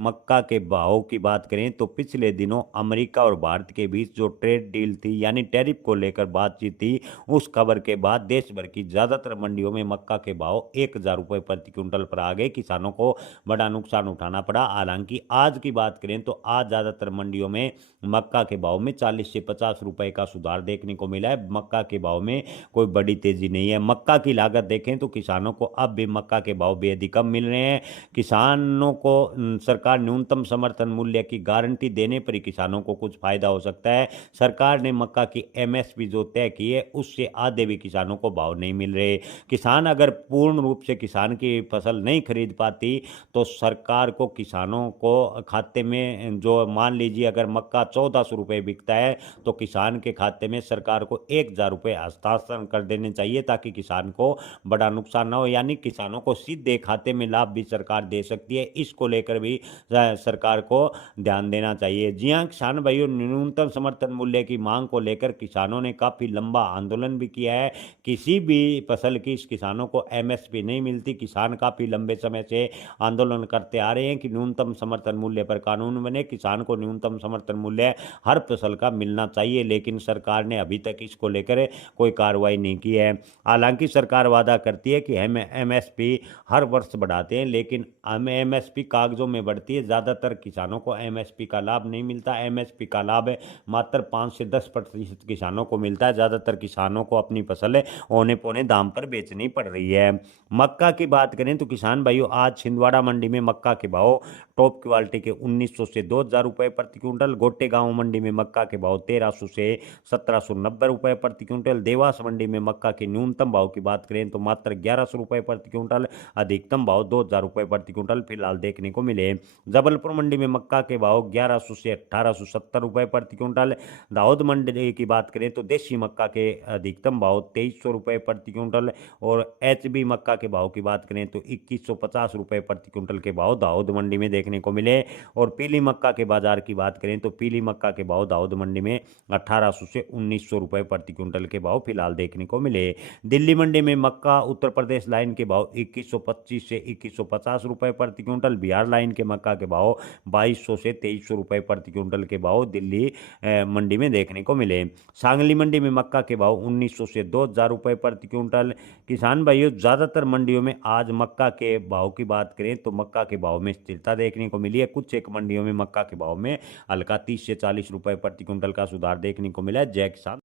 मक्का के भाव की बात करें तो पिछले दिनों अमेरिका और भारत के बीच जो ट्रेड डील थी यानी टैरिफ को लेकर बातचीत थी, उस खबर के बाद देश भर की ज़्यादातर मंडियों में मक्का के भाव 1,000 रुपये प्रति क्विंटल पर आ गए। किसानों को बड़ा नुकसान उठाना पड़ा। हालांकि आज की बात करें तो आज ज़्यादातर मंडियों में मक्का के भाव में 40 से 50 रुपए का सुधार देखने को मिला है। मक्का के भाव में कोई बड़ी तेजी नहीं है। मक्का की लागत देखें तो किसानों को अब भी मक्का के भाव बेहद ही कम मिल रहे हैं। किसानों को सरकार न्यूनतम समर्थन मूल्य की गारंटी देने पर ही किसानों को कुछ फायदा हो सकता है। सरकार ने मक्का की एमएसपी जो तय की है उससे आधे भी किसानों को भाव नहीं मिल रहे। किसान अगर पूर्ण रूप से किसान की फसल नहीं खरीद पाती तो सरकार को किसानों को खाते में जो मान लीजिए अगर मक्का 1400 रुपये बिकता है तो किसान के खाते में सरकार को 1,000 रुपये हस्तांतरण कर देने चाहिए ताकि किसान को बड़ा नुकसान ना हो। यानी किसानों को सीधे खाते में लाभ भी सरकार दे सकती है। इसको लेकर भी सरकार को ध्यान देना चाहिए। जी हाँ किसान भाइयों, न्यूनतम समर्थन मूल्य की मांग को लेकर किसानों ने काफ़ी लंबा आंदोलन भी किया है। किसी भी फसल की किसानों को एमएसपी नहीं मिलती। किसान काफ़ी लंबे समय से आंदोलन करते आ रहे हैं कि न्यूनतम समर्थन मूल्य पर कानून बने, किसान को न्यूनतम समर्थन मूल्य हर फसल का मिलना चाहिए, लेकिन सरकार ने अभी तक इसको लेकर कोई कार्रवाई नहीं की है। हालांकि सरकार वादा करती है कि हम एमएसपी हर वर्ष बढ़ाते हैं, लेकिन हमें एमएसपी कागजों में बढ़ती है। ज़्यादातर किसानों को एमएसपी का लाभ नहीं मिलता। एमएसपी का लाभ मात्र 5 से 10% किसानों को मिलता है। ज़्यादातर किसानों को अपनी फसल औने पौने दाम पर बेचनी पड़ रही है। मक्का की बात करें तो किसान भाइयों आज छिंदवाड़ा मंडी में मक्का के भाव टॉप क्वालिटी के 1,900 से 2,000 रुपये प्रति क्विंटल, गोटे गांव मंडी में मक्का के भाव 1,300 से 1,790 रुपये प्रति क्विंटल, देवास मंडी में मक्का के न्यूनतम भाव की बात करें तो मात्र 1,100 रुपये प्रति क्विंटल, अधिकतम भाव 2,000 रुपये प्रति क्विंटल फिलहाल देखने को मिले। जबलपुर मंडी में मक्का के भाव 1,100 से 1,870 रुपये प्रति क्विंटल, दाऊद मंडी की बात करें तो देसी मक्का के अधिकतम भाव 2,300 रुपये प्रति क्विंटल और एचबी मक्का के भाव की बात करें तो 2,150 रुपये प्रति क्विंटल के भाव दाऊद मंडी में देखने को मिले। और पीली मक्का के बाजार की बात करें तो पीली मक्का के भाव दाऊद मंडी में 1,800 से 1,900 रुपये प्रति क्विंटल के भाव फिलहाल देखने को मिले। दिल्ली मंडी में मक्का उत्तर प्रदेश लाइन के भाव 2,125 से 2,150 रुपये प्रति क्विंटल, बिहार लाइन के मक्का के भाव 2,200 से 2,300 रुपये प्रति क्विंटल के भाव दिल्ली मंडी में देखने को मिले। सांगली मंडी में मक्का के भाव 1,900 से 2,000 रुपये प्रति क्विंटल। किसान भाइयों ज़्यादातर मंडियों में आज मक्का के भाव की बात करें तो मक्का के भाव में स्थिरता देखने को मिली है। कुछ एक मंडियों में मक्का के भाव में हल्का 30 से 40 रुपये प्रति क्विंटल का सुधार देखने को मिला है। जय किसान।